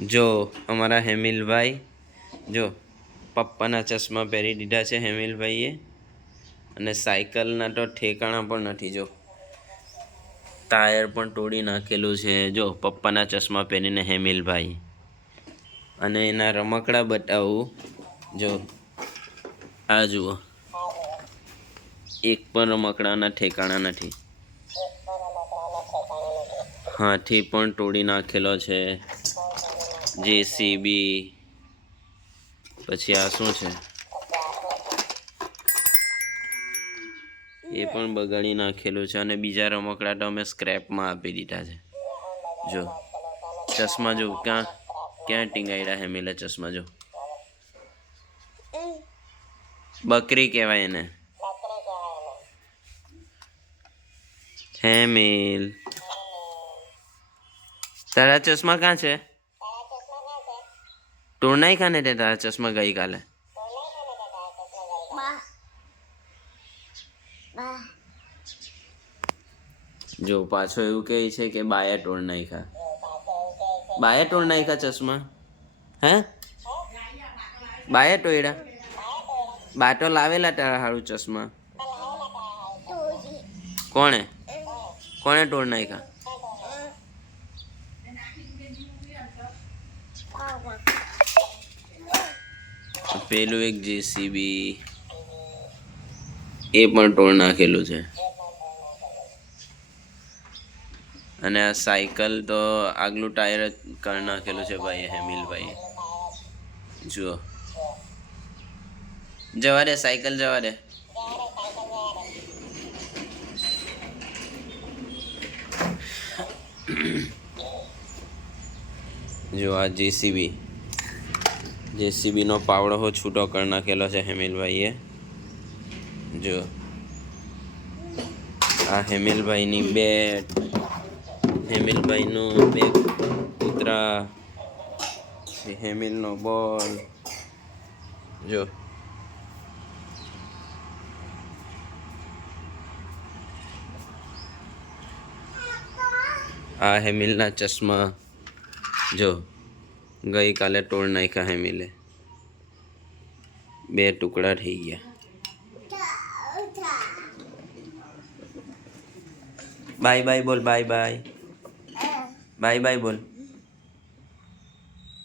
જો અમારા હેમિલભાઈ જો પપ્પાના ચશ્મા પહેરી દીધા છે હેમિલભાઈએ, અને સાયકલના તો ઠેકાણા પણ નથી. જો ટાયર પણ તોડી નાખેલું છે. જો પપ્પાના ચશ્મા પહેરીને હેમિલભાઈ, અને એના રમકડા બતાવું. જો આ જુઓ, એક પણ રમકડાના ઠેકાણા નથી. હાથી પણ તોડી નાખેલો છે. જેસીબી, પછી આ શું છે એ પણ બગાડી નાખેલું છે. અને બીજા રમકડા તો અમે સ્ક્રેપમાં આપી દીધા છે. જો ચશ્મા જો ક્યાં ક્યાં ટીંગાડ્યા હેમિલે ચશ્મા. જો બકરી કહેવાય એને. હેમિલ, તારા ચશ્મા ક્યાં છે? તોડ નાખ્યા ને તે તારા ચશ્મા ગઈકાલે. જો પાછો એવું કહે છે કે બાએ તોડ નાખ્યા. બાએ તોડ નાખ્યા ચશ્મા? હે, બાએ તોડ્યા? બા તો લાવેલા તારા હારું ચશ્મા. કોણે કોણે તોડ નાખ્યા? પેલું એક જેસીબી એ પણ તોડ નાખેલું છે. અને આ સાયકલ તો આગલું ટાયર જ કરી નાખેલું છે ભાઈ હેમિલભાઈ. જુઓ, જવા દે સાયકલ, જવા દે. જો આ જેસીબીનો પાવડો હો છૂટો કરી નાખેલો છે હેમિલભાઈએ. જો આ હેમિલભાઈની બેટ, હેમિલભાઈનું બે કૂતરા, હેમિલનો બોલ. જો આ હેમિલના ચશ્મા. જો ગઈકાલે તોડ નાખ્યા હેમિલે, બે ટુકડા થઈ ગયા. બાય બાય બોલ, બાય બાય, બાય બાય બોલ.